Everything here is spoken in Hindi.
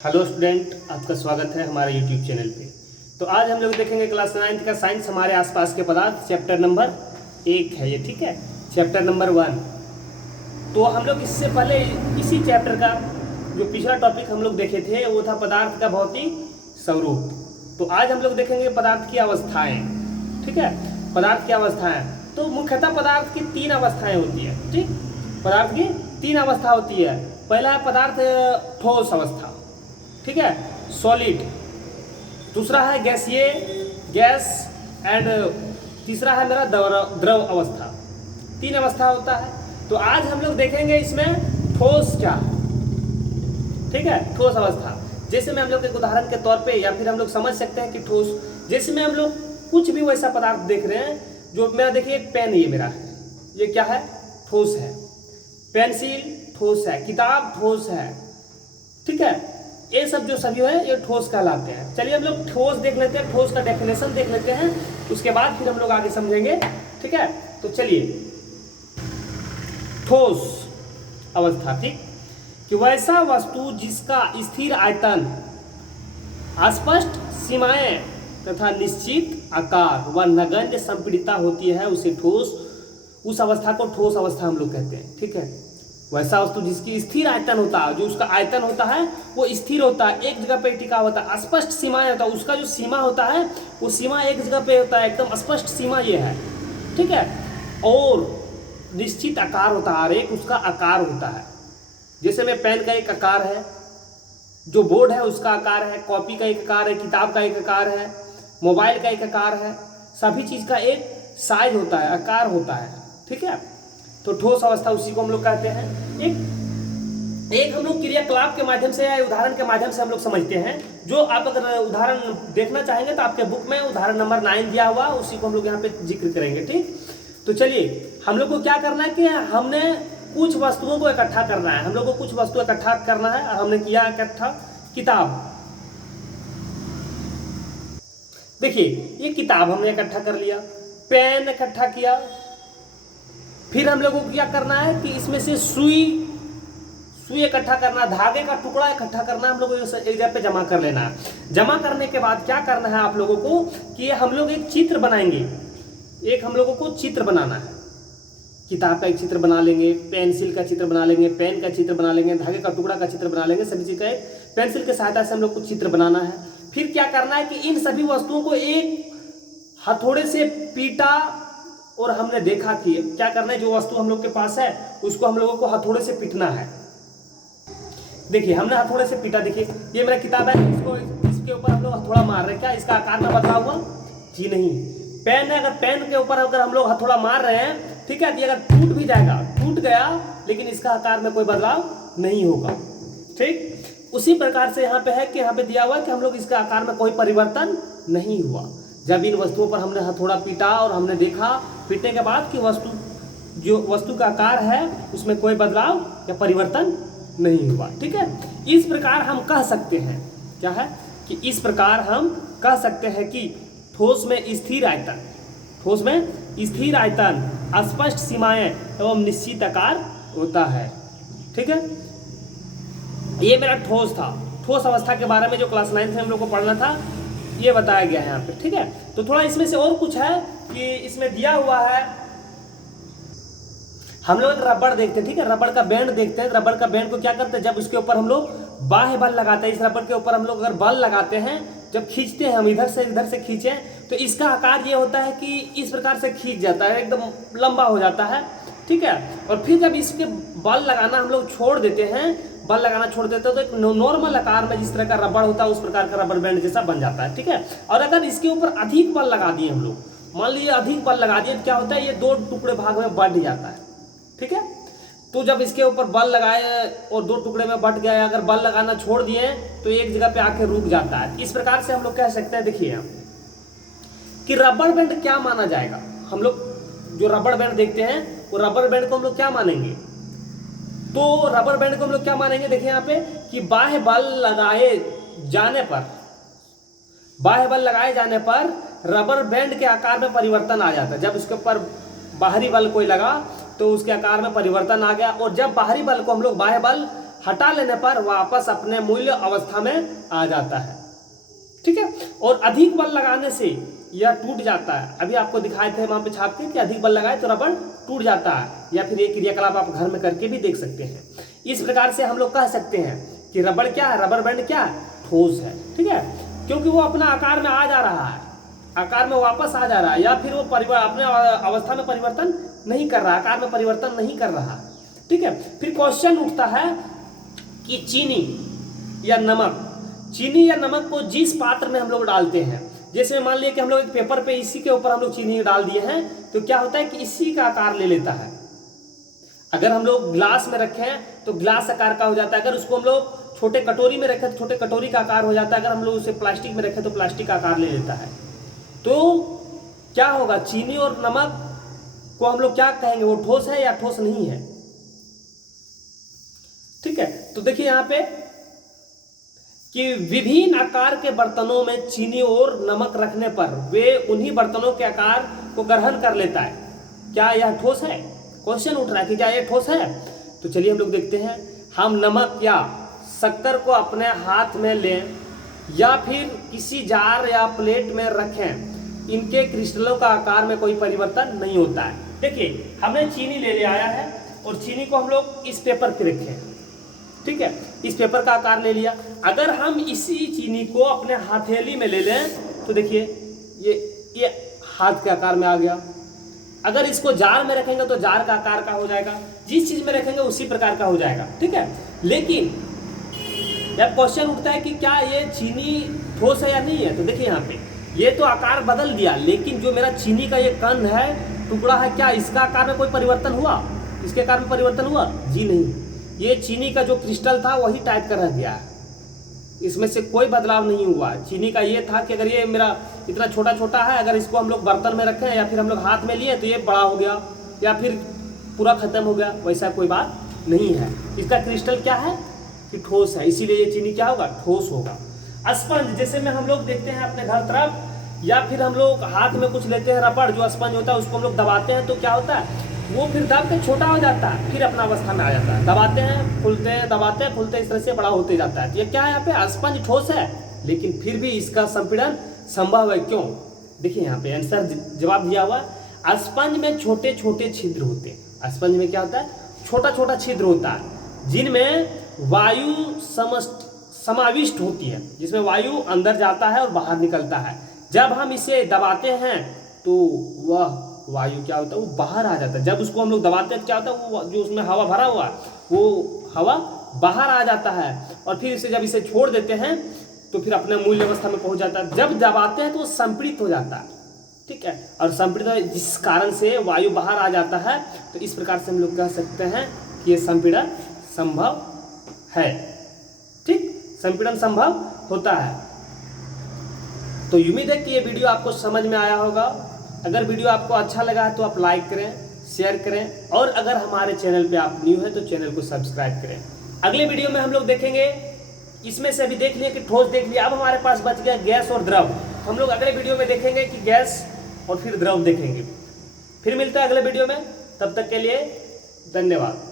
हेलो स्टूडेंट, आपका स्वागत है हमारे यूट्यूब चैनल पे। तो आज हम लोग देखेंगे क्लास 9th का साइंस हमारे आसपास के पदार्थ, चैप्टर नंबर 1 है ये, ठीक है, चैप्टर नंबर 1। तो हम लोग इससे पहले इसी चैप्टर का जो पिछला टॉपिक हम लोग देखे थे वो था पदार्थ का भौतिक स्वरूप। तो आज हम लोग देखेंगे पदार्थ की अवस्थाएँ, ठीक है, पदार्थ की अवस्थाएँ। तो मुख्यतः पदार्थ की 3 अवस्थाएँ होती है, ठीक, पदार्थ की 3 अवस्था होती है। पहला है पदार्थ ठोस अवस्था, ठीक है, सॉलिड। दूसरा है गैसीय, गैस, एंड तीसरा है मेरा द्रव अवस्था। 3 अवस्था होता है। तो आज हम लोग देखेंगे इसमें ठोस क्या, ठीक है, ठोस अवस्था। जैसे में हम लोग एक उदाहरण के तौर पे या फिर हम लोग समझ सकते हैं कि ठोस, जैसे में हम लोग कुछ भी वैसा पदार्थ देख रहे हैं जो मेरा, देखिए एक पेन ये मेरा है, ये क्या है, ठोस है। पेंसिल ठोस है, किताब ठोस है, ठीक है, ये सब जो सभी है ये ठोस कहलाते हैं। चलिए हम लोग ठोस देख लेते हैं, ठोस का डेफिनेशन देख लेते हैं, उसके बाद फिर हम लोग आगे समझेंगे, ठीक है। तो चलिए, ठोस अवस्था, ठीक, कि वैसा वस्तु जिसका स्थिर आयतन, स्पष्ट सीमाएं तथा निश्चित आकार व नगण्य संपीड़ितता होती है, उसे ठोस, उस अवस्था को ठोस अवस्था हम लोग कहते हैं, ठीक है। वैसा वस्तु जिसकी स्थिर आयतन होता है, जो उसका आयतन होता है वो स्थिर होता है, एक जगह पे टिका होता है, स्पष्ट सीमाएं होता है, उसका जो सीमा होता है वो सीमा एक जगह पे होता है, एकदम स्पष्ट सीमा ये है, ठीक है। और निश्चित आकार होता है, एक उसका आकार होता है। जैसे में पेन का एक आकार है, जो बोर्ड है उसका आकार है, कॉपी का एक आकार है, किताब का एक आकार है, मोबाइल का एक आकार है, सभी चीज़ का एक साइज होता है, आकार होता है, ठीक है। तो ठोस अवस्था उसी को हम लोग कहते हैं। एक हम लोग क्रियाकलाप के माध्यम से या उदाहरण के माध्यम से हम लोग समझते हैं। जो आप अगर उदाहरण देखना चाहेंगे तो आपके बुक में उदाहरण नंबर 9 दिया हुआ, उसी को हम लोग यहाँ पे जिक्र करेंगे, ठीक। तो चलिए, हम लोग को क्या करना है कि हमने कुछ वस्तुओं को इकट्ठा करना है, हम लोग को कुछ वस्तु इकट्ठा करना है, और हमने किया इकट्ठा किताब। देखिए, ये किताब हमने इकट्ठा कर लिया, पेन इकट्ठा किया, फिर हम लोगों को क्या करना है कि इसमें से सुई इकट्ठा करना, धागे का टुकड़ा इकट्ठा करना, हम लोगों को एक जगह पे जमा कर लेना है। जमा करने के बाद क्या करना है आप लोगों को कि हम लोग एक चित्र बनाएंगे, एक हम लोगों को चित्र बनाना है। किताब का एक चित्र बना लेंगे, पेंसिल का चित्र बना लेंगे, पेन का चित्र बना लेंगे, धागे का टुकड़ा का चित्र बना लेंगे, सभी चीज़ का एक पेंसिल की सहायता से हम लोग को चित्र बनाना है। फिर क्या करना है कि इन सभी वस्तुओं को एक हथौड़े से पीटा, और हमने देखा कि क्या करना है, जो वस्तु हम लोग के पास है उसको हम लोगों को हथौड़े से पीटना है। देखिए, हमने हथौड़े से पीटा, देखिए ये मेरा किताब है, इसको इसके ऊपर हम लोग हथौड़ा मार रहे हैं, क्या इसका आकार में बदलाव हुआ? जी नहीं। पेन है, अगर पेन के ऊपर अगर हम लोग हथौड़ा मार रहे हैं, ठीक है, अगर टूट भी जाएगा, टूट गया, लेकिन इसका आकार में कोई बदलाव नहीं होगा, ठीक। उसी प्रकार से यहाँ पे है कि यहाँ पे दिया हुआ है कि हम लोग इसका आकार में कोई परिवर्तन नहीं हुआ। जब इन वस्तुओं पर हमने हथौड़ा पीटा और हमने देखा पीटने के बाद कि जो वस्तु का आकार है उसमें कोई बदलाव या परिवर्तन नहीं हुआ, ठीक है। इस प्रकार हम कह सकते हैं, क्या है कि इस प्रकार हम कह सकते हैं कि ठोस में स्थिर आयतन, ठोस में स्थिर आयतन, स्पष्ट सीमाएं एवं निश्चित आकार होता है, ठीक है। ये मेरा ठोस था। ठोस अवस्था के बारे में जो क्लास 9 में हम लोग को पढ़ना था ये बताया गया है यहाँ पे, ठीक है। तो थोड़ा इसमें से और कुछ है कि इसमें दिया हुआ है, हम लोग एक रबड़ देखते हैं, ठीक है, रबड़ का बैंड देखते हैं। रबड़ का बैंड को क्या करते हैं, जब इसके ऊपर हम लोग बाह्य बल लगाते हैं, इस रबड़ के ऊपर हम लोग अगर बल लगाते हैं, जब खींचते हैं, हम इधर से खींचें तो इसका आकार ये होता है कि इस प्रकार से खींच जाता है, एकदम लंबा हो जाता है, ठीक है। और फिर जब इसके बल लगाना हम लोग छोड़ देते हैं, बल लगाना छोड़ देते हैं, तो एक नॉर्मल आकार में जिस तरह का रबड़ होता है उस प्रकार का रबड़ बैंड जैसा बन जाता है, ठीक है। और अगर इसके ऊपर अधिक बल लगा दिए हम लोग, मान लीजिए अधिक बल लगा दिए, तो क्या होता है, ये 2 टुकड़े भाग में बढ़ जाता है, ठीक है। तो जब इसके ऊपर बल लगाए और 2 टुकड़े में बट गया, अगर बल लगाना छोड़ दिए तो एक जगह पे आके रुक जाता है। इस प्रकार से हम लोग कह सकते हैं, देखिए कि रबड़ बैंड क्या माना जाएगा। हम लोग जो रबड़ बैंड देखते हैं वो रबड़ बैंड को हम लोग क्या मानेंगे, तो रबड़ बैंड को हम लोग क्या मानेंगे, देखिए यहाँ पे कि बाह्य बल लगाए जाने पर रबड़ बैंड के आकार में परिवर्तन आ जाता है। जब उसके ऊपर बाहरी बल कोई लगा तो उसके आकार में परिवर्तन आ गया, और जब बाहरी बल को हम लोग बाह्य बल हटा लेने पर वापस अपने मूल अवस्था में आ जाता है। ठीक है, और अधिक बल लगाने से यह टूट जाता है। अभी आपको दिखाए थे वहां पे छाप के कि अधिक बल लगाए तो रबड़ टूट जाता है, या फिर एक क्रियाकलाप आप घर में करके भी देख सकते हैं। इस प्रकार से हम लोग कह सकते हैं कि रबड़ क्या है, रबर बैंड क्या है, ठोस है। ठीक है, क्योंकि वो अपना आकार में आ जा रहा है, आकार में वापस आ जा रहा है, या फिर वो अपने अवस्था में परिवर्तन नहीं कर रहा, आकार में परिवर्तन नहीं कर रहा। ठीक है, फिर क्वेश्चन उठता है कि चीनी या नमक को जिस पात्र में हम लोग डालते हैं, जैसे मान लिया कि हम लोग एक पेपर पे इसी के ऊपर हम लोग चीनी डाल दिए हैं, तो क्या होता है कि इसी का आकार ले लेता है। अगर हम लोग ग्लास में रखें तो ग्लास आकार का हो जाता है, अगर उसको हम लोग छोटे कटोरी में रखें तो छोटे कटोरी का आकार हो जाता है, अगर हम लोग उसे प्लास्टिक में रखें तो प्लास्टिक का आकार ले लेता है। तो क्या होगा, चीनी और नमक को हम लोग क्या कहेंगे, वो ठोस है या ठोस नहीं है। ठीक है, तो देखिए यहाँ पे कि विभिन्न आकार के बर्तनों में चीनी और नमक रखने पर वे उन्हीं बर्तनों के आकार को ग्रहण कर लेता है। क्या यह ठोस है? क्वेश्चन उठ रहा है कि क्या यह ठोस है। तो चलिए हम लोग देखते हैं। हम नमक या शक्कर को अपने हाथ में लें या फिर किसी जार या प्लेट में रखें, इनके क्रिस्टलों का आकार में कोई परिवर्तन नहीं होता है। देखिए, हमने चीनी ले आया है और चीनी को हम लोग इस पेपर पे रखें। ठीक है, इस पेपर का आकार ले लिया। अगर हम इसी चीनी को अपने हथेली में ले लें तो देखिए ये हाथ के आकार में आ गया। अगर इसको जार में रखेंगे तो जार का आकार का हो जाएगा, जिस चीज में रखेंगे उसी प्रकार का हो जाएगा। ठीक है, लेकिन जब क्वेश्चन उठता है कि क्या ये चीनी ठोस है या नहीं है, तो देखिए यहाँ पे ये तो आकार बदल दिया, लेकिन जो मेरा चीनी का ये कण है, टुकड़ा है, क्या इसका आकार में कोई परिवर्तन हुआ? इसके आकार में परिवर्तन हुआ? जी नहीं। ये चीनी का जो क्रिस्टल था वही टाइप का रह गया, इसमें से कोई बदलाव नहीं हुआ। चीनी का ये था कि अगर ये मेरा इतना छोटा छोटा है, अगर इसको हम लोग बर्तन में रखें या फिर हम लोग हाथ में लिए तो ये बड़ा हो गया या फिर पूरा खत्म हो गया, वैसा कोई बात नहीं है। इसका क्रिस्टल क्या है कि ठोस है, इसीलिए ये चीनी क्या होगा, ठोस होगा। स्पंज, जैसे में हम लोग देखते हैं अपने घर तरफ, या फिर हम लोग हाथ में कुछ लेते हैं, रबड़ जो स्पंज होता है उसको हम लोग दबाते हैं, तो क्या होता है, वो फिर दब के छोटा हो जाता है, फिर अपना अवस्था में आ जाता है। दबाते हैं फूलते हैं, दबाते हैं फूलते, इस तरह से बड़ा होते जाता है। तो ये क्या है, यहाँ पे स्पंज ठोस है, लेकिन फिर भी इसका संपीड़न संभव है। क्यों? देखिए यहाँ पे आंसर जवाब दिया हुआ, स्पंज में छोटे छोटे छिद्र होते हैं। स्पंज में क्या होता है, छोटा छोटा छिद्र होता है, जिनमें वायु समाविष्ट होती है, जिसमें वायु अंदर जाता है और बाहर निकलता है। जब हम इसे दबाते हैं तो वह वायु क्या होता है, वो बाहर आ जाता है। जब उसको हम लोग दबाते हैं तो क्या होता है, वो जो उसमें हवा भरा हुआ है वो हवा बाहर आ जाता है, और फिर जब इसे छोड़ देते हैं तो फिर अपने मूल अवस्था में पहुंच जाता है। जब दबाते हैं तो वो संपीड़ित हो जाता है। ठीक है, और संपीड़ित जिस कारण से वायु बाहर आ जाता है, तो इस प्रकार से हम लोग कह सकते हैं कि ये संपीड़न संभव है। ठीक, संपीड़न संभव होता है। तो उम्मीद है कि ये वीडियो आपको समझ में आया होगा। अगर वीडियो आपको अच्छा लगा है तो आप लाइक करें, शेयर करें, और अगर हमारे चैनल पे आप न्यू है तो चैनल को सब्सक्राइब करें। अगले वीडियो में हम लोग देखेंगे, इसमें से अभी देख लिया कि ठोस देख लिया, अब हमारे पास बच गया गैस और द्रव। हम लोग अगले वीडियो में देखेंगे कि गैस और फिर द्रव देखेंगे। फिर मिलता है अगले वीडियो में, तब तक के लिए धन्यवाद।